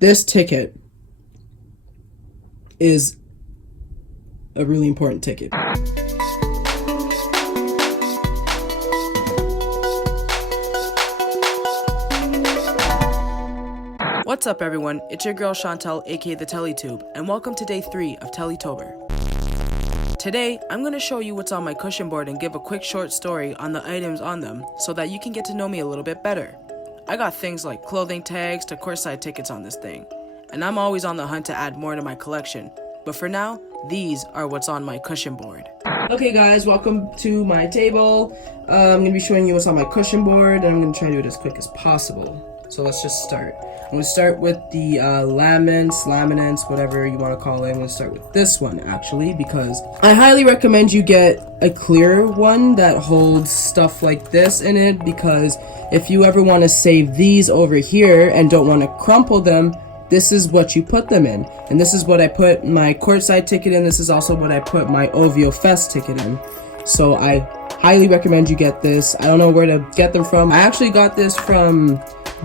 This ticket is a really important ticket. What's up everyone, it's your girl Chantel aka TheTellieTube, and welcome to day 3 of Tellietober. Today, I'm going to show you what's on my cushion board and give a quick short story on the items on them so that you can get to know me a little bit better. I got things like clothing tags to courtside tickets on this thing, and I'm always on the hunt to add more to my collection. But for now, these are what's on my cushion board. Okay guys, welcome to my table. I'm going to be showing you what's on my cushion board, and I'm going to try to do it as quick as possible. So let's just start. I'm going to start with the laminates, whatever you want to call it. I'm going to start with this one, actually, because I highly recommend you get a clear one that holds stuff like this in it, because if you ever want to save these over here and don't want to crumple them, this is what you put them in. And this is what I put my courtside ticket in. This is also what I put my OVO Fest ticket in. So I highly recommend you get this. I don't know where to get them from. I actually got this from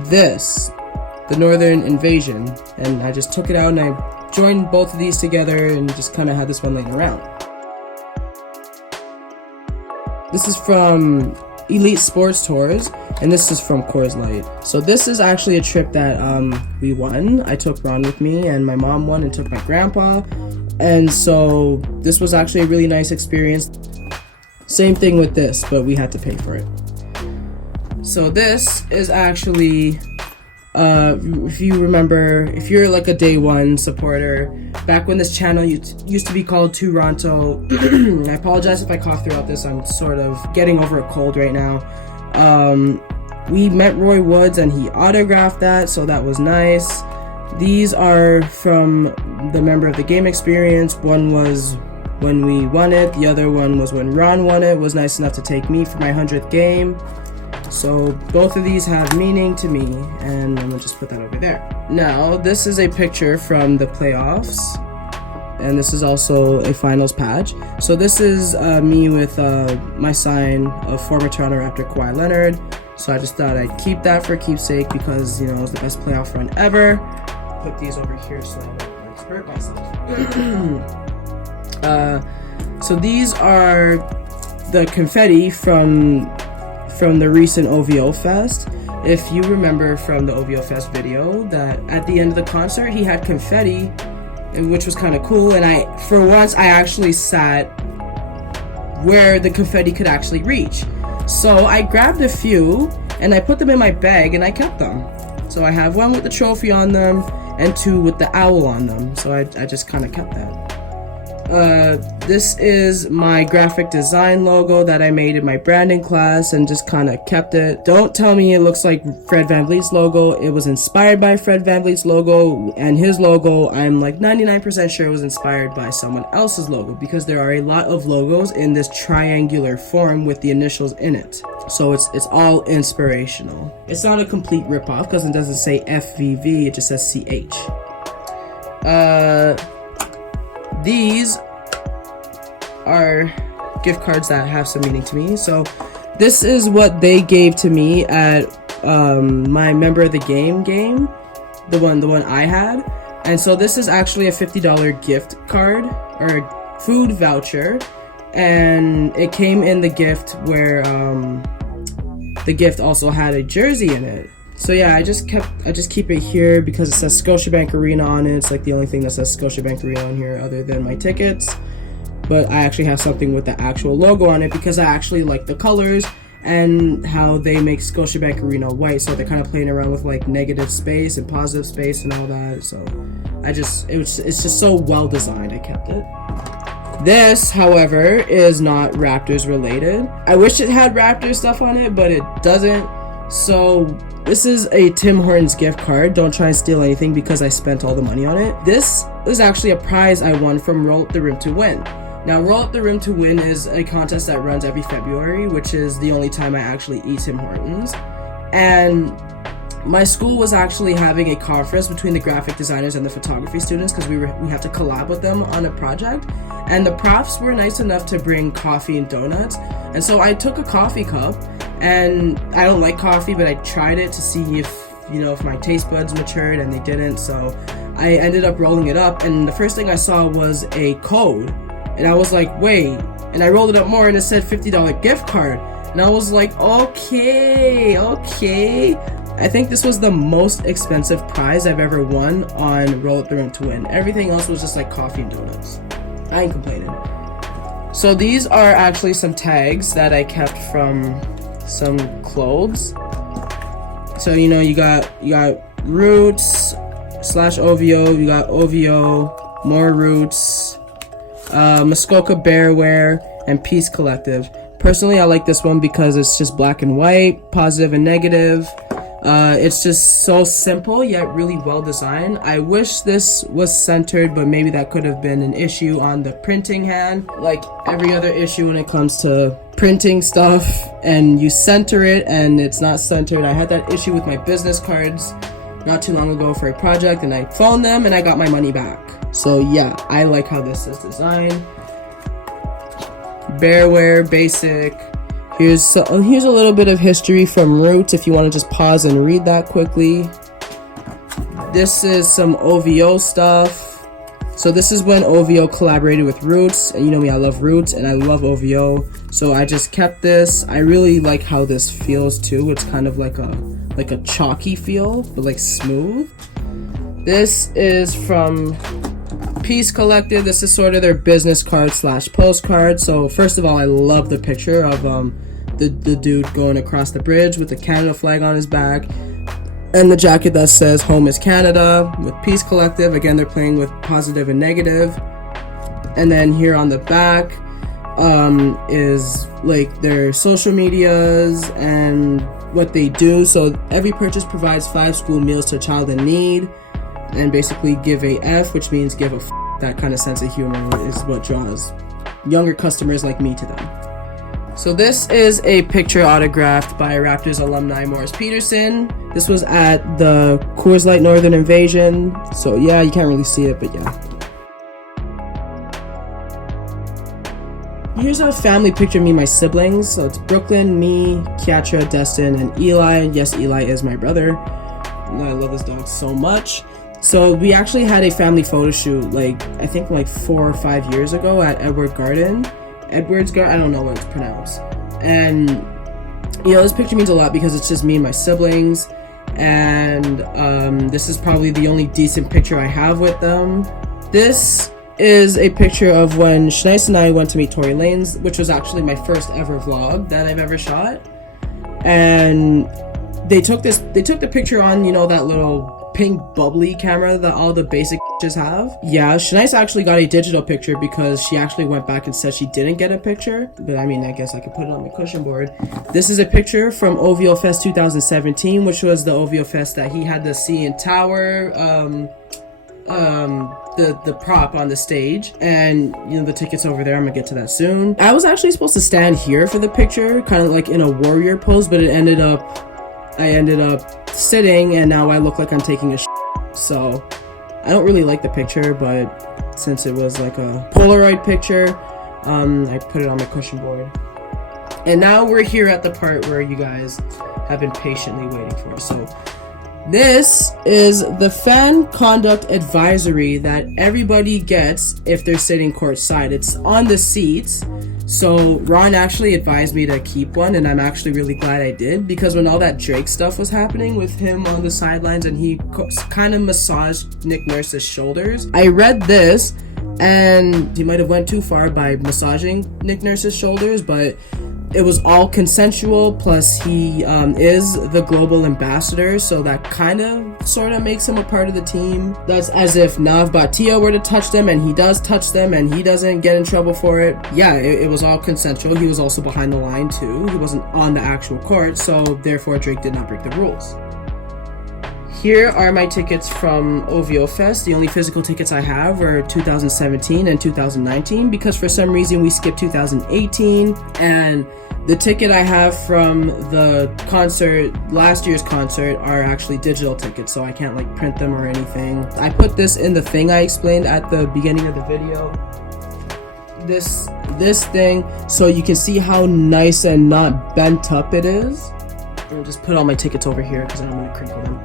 the Northern Invasion, and I just took it out and I joined both of these together and just kind of had this one laying around. This is from Elite Sports Tours, and this is from Coors Light. So this is actually a trip that we won. I took Ron with me, and my mom won and took my grandpa, and so this was actually a really nice experience. Same thing with this, but we had to pay for it. So this is actually, if you remember, if you're like a day one supporter, back when this channel used to be called Toronto, I apologize if I cough throughout this, I'm sort of getting over a cold right now. We met Roy Woods and he autographed that, so that was nice. These are from the Member of the Game experience. One was when we won it, the other one was when Ron won it, was nice enough to take me for my 100th game. So both of these have meaning to me, and I'm gonna just put that over there. Now, this is a picture from the playoffs, and this is also a finals patch. So this is me with my sign of former Toronto Raptor Kawhi Leonard. So I just thought I'd keep that for keepsake because, you know, it was the best playoff run ever. Put these over here so I don't hurt myself. So these are the confetti from the recent OVO Fest. If you remember from the OVO Fest video, that at the end of the concert he had confetti, which was kind of cool, and for once I actually sat where the confetti could actually reach. So I grabbed a few and I put them in my bag and I kept them. So I have one with the trophy on them and two with the owl on them, so I just kind of kept that. This is my graphic design logo that I made in my branding class and just kind of kept it. Don't tell me it looks like Fred VanVleet's logo. It was inspired by Fred VanVleet's logo, and his logo, I'm like 99% sure it was inspired by someone else's logo, because there are a lot of logos in this triangular form with the initials in it. So it's all inspirational. It's not a complete ripoff because it doesn't say FVV, it just says CH. These are gift cards that have some meaning to me. So this is what they gave to me at my Member of the Game, the one I had. And so this is actually a $50 gift card or a food voucher, and it came in the gift where the gift also had a jersey in it. So yeah, I just keep it here because it says Scotiabank Arena on it. It's like the only thing that says Scotiabank Arena on here other than my tickets. But I actually have something with the actual logo on it because I actually like the colors and how they make Scotiabank Arena white. So they're kind of playing around with like negative space and positive space and all that. So it's just so well designed, I kept it. This, however, is not Raptors related. I wish it had Raptors stuff on it, but it doesn't. So this is a Tim Hortons gift card. Don't try and steal anything because I spent all the money on it. This is actually a prize I won from Roll Up the Rim to Win. Now, Roll Up the Rim to Win is a contest that runs every February, which is the only time I actually eat Tim Hortons. And my school was actually having a conference between the graphic designers and the photography students because we have to collab with them on a project. And the profs were nice enough to bring coffee and donuts. And so I took a coffee cup, and I don't like coffee, but I tried it to see if you know, if my taste buds matured, and they didn't. So I ended up rolling it up, and the first thing I saw was a code, and I was like, wait, and I rolled it up more, and it said $50 gift card, and I was like, okay. I think this was the most expensive prize I've ever won on Roll Up the Rim to Win. Everything else was just like coffee and donuts. I ain't complaining. So these are actually some tags that I kept from some clothes. So, you know, you got Roots / OVO, you got OVO, more Roots, Muskoka Bearwear, and Peace Collective. Personally, I like this one because it's just black and white, positive and negative. It's just so simple yet really well designed. I wish this was centered, but maybe that could have been an issue on the printing hand. Like every other issue when it comes to printing stuff and you center it and it's not centered. I had that issue with my business cards not too long ago for a project, and I phoned them and I got my money back. So yeah, I like how this is designed. Bearwear, basic. Here's a little bit of history from Roots if you want to just pause and read that quickly. This is some OVO stuff. So this is when OVO collaborated with Roots, and you know me, I love Roots and I love OVO. So I just kept this. I really like how this feels too. It's kind of like a chalky feel, but like smooth. This is from Peace Collective. This is sort of their business card / postcard. So first of all, I love the picture of the dude going across the bridge with the Canada flag on his back, and the jacket that says Home is Canada with Peace Collective. Again, they're playing with positive and negative. And then here on the back is like their social medias and what they do. So every purchase provides 5 school meals to a child in need, and basically give a F, which means give a f. That kind of sense of humor is what draws younger customers like me to them. So this is a picture autographed by Raptors alumni Morris Peterson. This was at the Coors Light Northern Invasion. So yeah, you can't really see it, but yeah. Here's a family picture of me and my siblings. So it's Brooklyn, me, Kiatra, Destin, and Eli. Yes, Eli is my brother. I love this dog so much. So we actually had a family photo shoot, I think 4 or 5 years ago at Edwards Garden, I don't know what it's pronounced. And, you know, this picture means a lot because it's just me and my siblings. And this is probably the only decent picture I have with them. This is a picture of when Shanice and I went to meet Tory Lanez, which was actually my first ever vlog that I've ever shot. And they took the picture on, you know, that little pink bubbly camera that all the basic bitches have. Yeah, Shanice actually got a digital picture because she actually went back and said she didn't get a picture. But I mean, I guess I could put it on my cushion board. This is a picture from OVO Fest 2017, which was the OVO Fest that he had the CN Tower, the prop on the stage, and you know the tickets over there. I'm gonna get to that soon. I was actually supposed to stand here for the picture, kind of like in a warrior pose, but I ended up sitting, and now I look like I'm taking a shit. So I don't really like the picture, but since it was like a Polaroid picture, I put it on my cushion board. And now we're here at the part where you guys have been patiently waiting for. So this is the fan conduct advisory that everybody gets if they're sitting courtside. It's on the seats. So Ron actually advised me to keep one, and I'm actually really glad I did, because when all that Drake stuff was happening with him on the sidelines and he kind of massaged Nick Nurse's shoulders, I read this, and he might have went too far by massaging Nick Nurse's shoulders, but it was all consensual, plus he is the global ambassador, so that kind of sort of makes him a part of the team. That's as if Nav Bhatia were to touch them, and he does touch them, and he doesn't get in trouble for it. Yeah, it was all consensual. He was also behind the line too. He wasn't on the actual court, so therefore Drake did not break the rules. Here are my tickets from OVO Fest. The only physical tickets I have are 2017 and 2019, because for some reason we skipped 2018, and the ticket I have from the concert, last year's concert, are actually digital tickets, so I can't like print them or anything. I put this in the thing I explained at the beginning of the video. This thing, so you can see how nice and not bent up it is. I'll just put all my tickets over here because I'm going to crinkle them.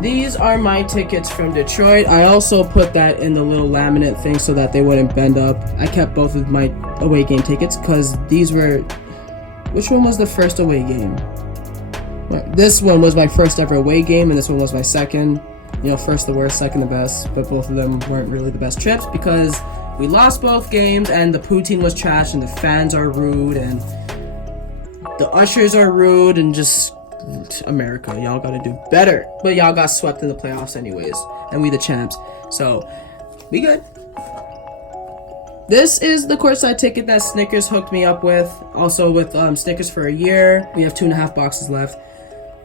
These are my tickets from Detroit. I also put that in the little laminate thing so that they wouldn't bend up. I kept both of my away game tickets because these were... Which one was the first away game? This one was my first ever away game, and this one was my second. You know, first the worst, second the best, but both of them weren't really the best trips because we lost both games, and the poutine was trash, and the fans are rude, and the ushers are rude, and just America, y'all gotta do better. But y'all got swept in the playoffs anyways, and we the champs, so we good. This is the courtside ticket that Snickers hooked me up with, also with Snickers for a year. We have 2.5 boxes left.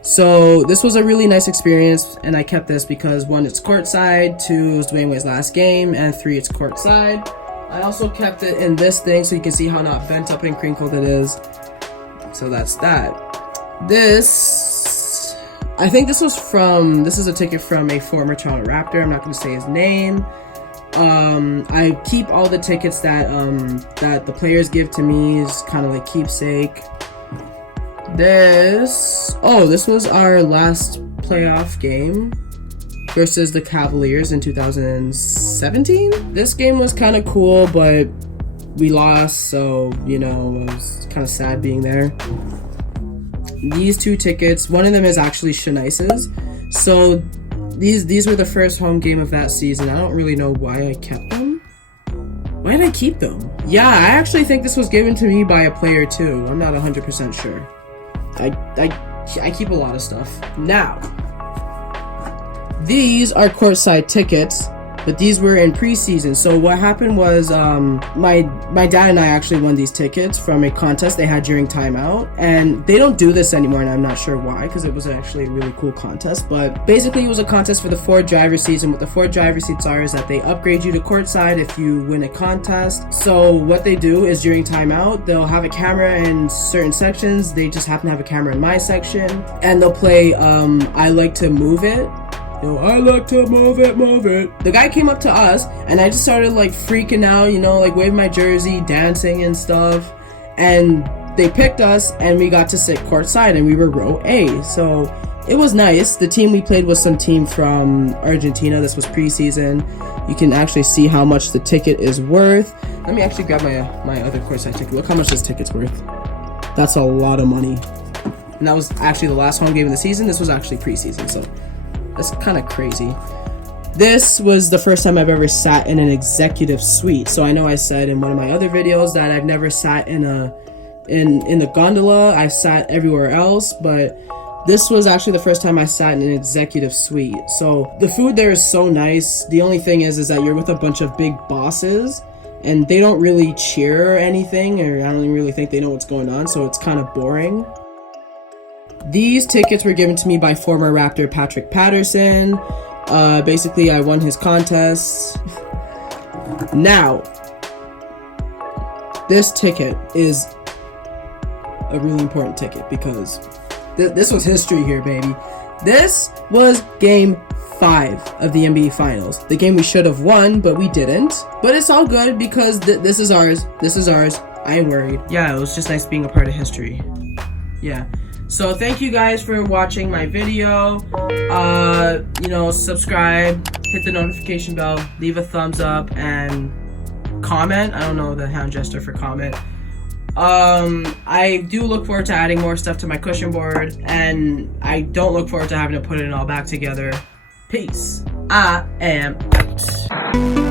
So this was a really nice experience, and I kept this because 1, it's courtside, 2, it was Dwayne Wade's last game, and 3, it's courtside. I also kept it in this thing so you can see how not bent up and crinkled it is. So that's that. This, I think this is a ticket from a former Toronto Raptor. I'm not going to say his name. I keep all the tickets that the players give to me, is kind of like keepsake. This was our last playoff game versus the Cavaliers in 2017. This game was kind of cool, but we lost, so, you know, it was kind of sad being there. These 2 tickets, one of them is actually Shanice's, so these were the first home game of that season. I don't really know why I kept them. Why did I keep them? Yeah, I actually think this was given to me by a player too. I'm not 100% sure. I keep a lot of stuff. Now, these are courtside tickets, but these were in preseason. So what happened was my dad and I actually won these tickets from a contest they had during timeout, and they don't do this anymore, and I'm not sure why, because it was actually a really cool contest. But basically it was a contest for the Ford driver seats, and what the Ford driver seats are is that they upgrade you to courtside if you win a contest. So what they do is during timeout, they'll have a camera in certain sections. They just happen to have a camera in my section, and they'll play I Like to Move It. Yo, I like to move it, move it. The guy came up to us, and I just started like freaking out, you know, like waving my jersey, dancing and stuff. And they picked us, and we got to sit courtside, and we were row A. So it was nice. The team we played was some team from Argentina. This was preseason. You can actually see how much the ticket is worth. Let me actually grab my other courtside ticket. Look how much this ticket's worth. That's a lot of money. And that was actually the last home game of the season. This was actually preseason, so that's kind of crazy. This was the first time I've ever sat in an executive suite. So I know I said in one of my other videos that I've never sat in the gondola. I sat everywhere else, but this was actually the first time I sat in an executive suite. So the food there is so nice. The only thing is that you're with a bunch of big bosses, and they don't really cheer or anything, or I don't even really think they know what's going on, so it's kind of boring. These tickets were given to me by former Raptor Patrick Patterson. Basically, I won his contest. Now, this ticket is a really important ticket because this was history here, baby. This was Game 5 of the NBA Finals. The game we should have won, but we didn't. But it's all good because this is ours. This is ours. I ain't worried. Yeah, it was just nice being a part of history. Yeah. So thank you guys for watching my video. You know, subscribe, hit the notification bell, leave a thumbs up, and comment. I don't know the hand gesture for comment. I do look forward to adding more stuff to my cushion board, and I don't look forward to having to put it all back together. Peace. I am out.